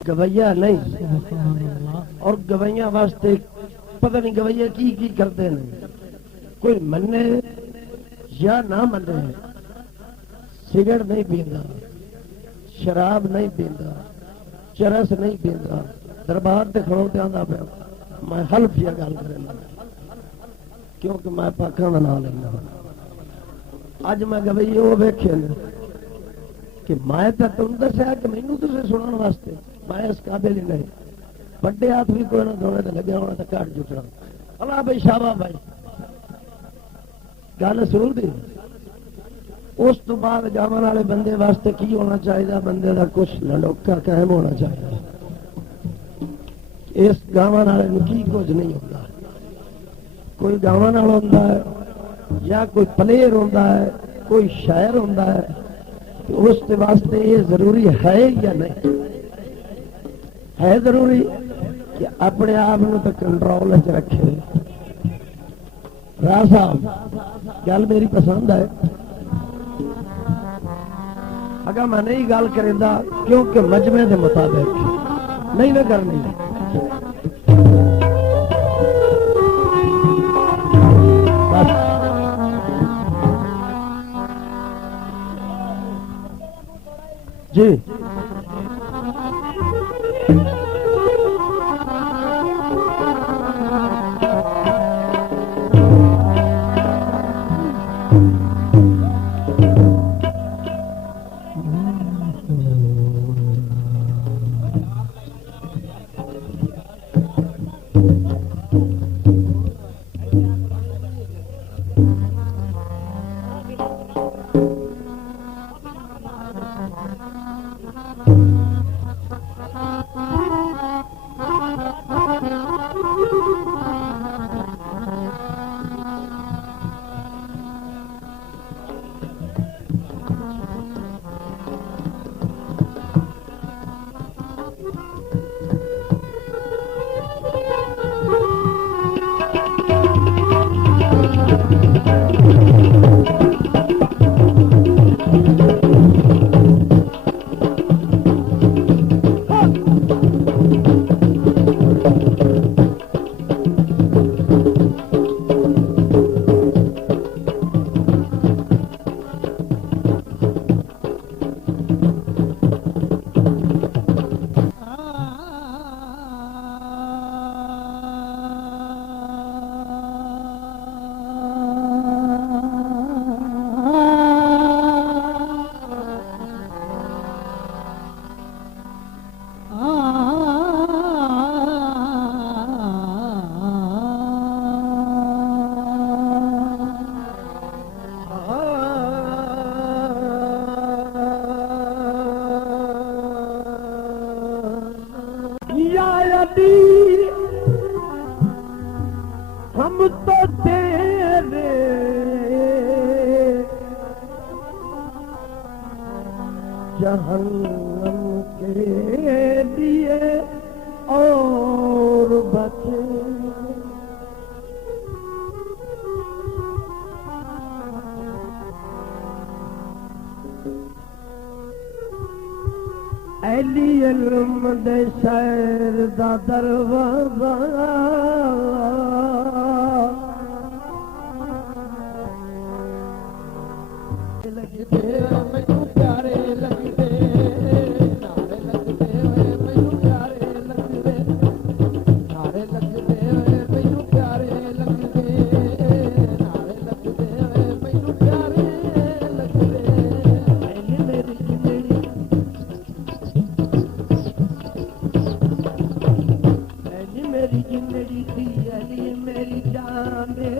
गवैया नहीं और गवैया वास्ते पता नहीं गवैया की करते हैं। कोई मन्ने या ना मन्ने सिगरेट नहीं पींदा, शराब नहीं पींदा, चरस नहीं पींदा, दरबार से खड़ोते आंदा पे मैं हल्फ या गल करना क्योंकि मैं पाखा बना लेना। अज मैं गवैये वो वेखे कि मैं तो तुम दसिया कि मैनू तुझे सुनने वास्ते मैं इस काबिल ही नहीं। बड़े हाथ भी कोई ना धोने तो लगे होना तो घट जुटना। अला भाई शाबा भाई गल सुन दी। उस तो बाद गावन वाले बंदे वास्ते की होना चाहिए? बंदे का कुछ लंडोका कायम होना चाहिए। इस गावन वाले की कुछ नहीं होता। कोई गावन वाला होता है या कोई प्लेयर होता है, कोई शायर होता है, तो उसके वास्ते ये जरूरी है या नहीं? है जरूरी कि अपने आप तो कंट्रोल च रखे। राज साहब गल मेरी पसंद है। अगर मैं नहीं गल करेंदा क्योंकि मजमे के मुताबिक नहीं मैं करनी। जी हम तो तेरे जहन्नम के लिए और बचे। अली इल्म दे शहर दा दरवाजा लगदे मैनू प्यारे लगदे, नारे लगदे मैनू प्यारे लगदे, नारे लगदे मैनू प्यारे लगदे, नारे लगदे मैनू प्यारे लगदे। अली मेरी जिंदड़ी, अली मेरी जिंदड़ी थी, अली मेरी जान दे,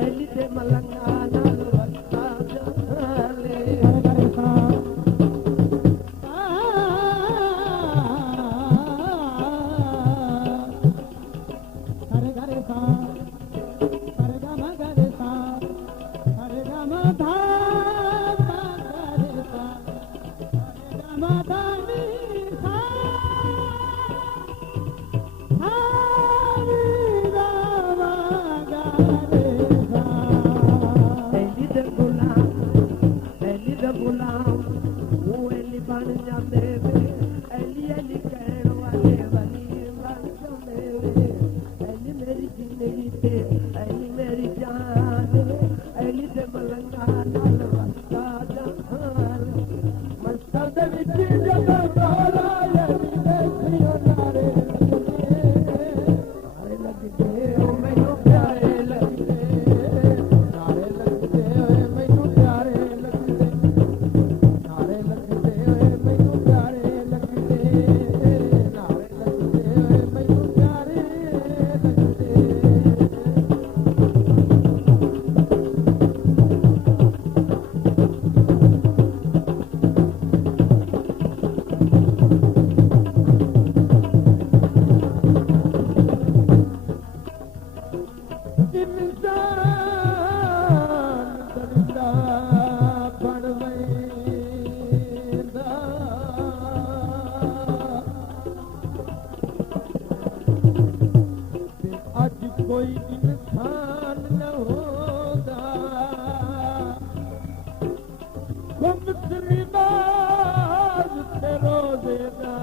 अली दे मलंगा नाल वक्ता जाले। कोई इंसान न होगा वो मिस्री बाज ते रोज़ेदा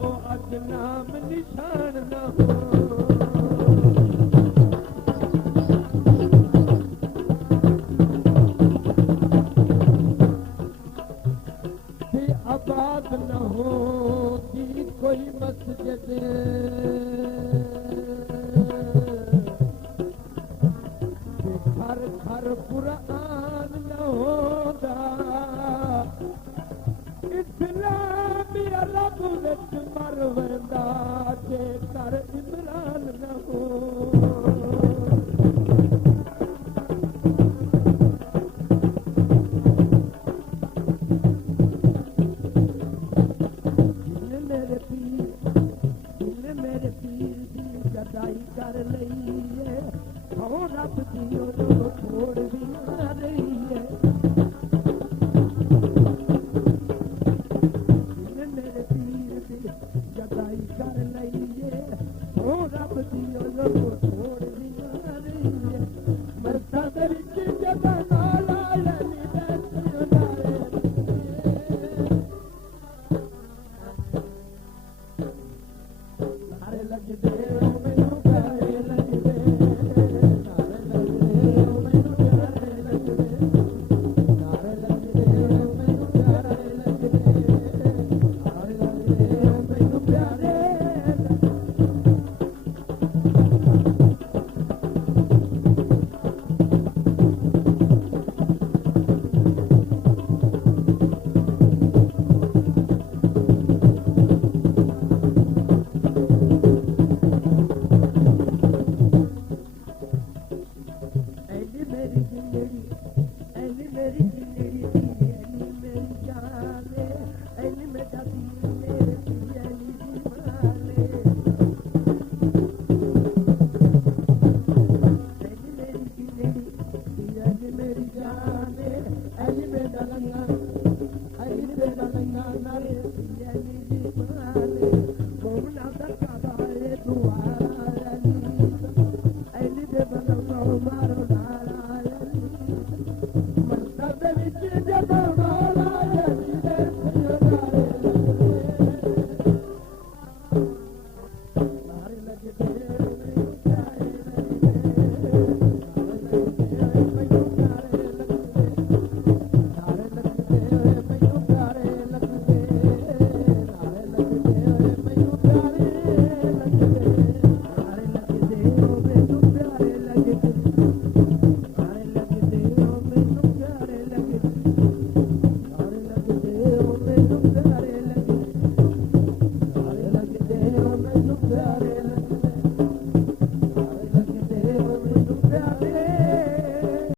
ओ अज नाम निशान न हो आबाद न होगी कोई मस्जिद घर घर कुरान न होगा इस्लामी अरब विच मर वेंदा जे कर इमरान न हो कर लईए और रब दी ओनू छोड़ भी ना रहीए मेरे पीर दी जदाई कर लईए और रब दी ओनू छोड़ भी ना रहीए मरता दे विच जदा नाल आया नी बैठे नारे लगदे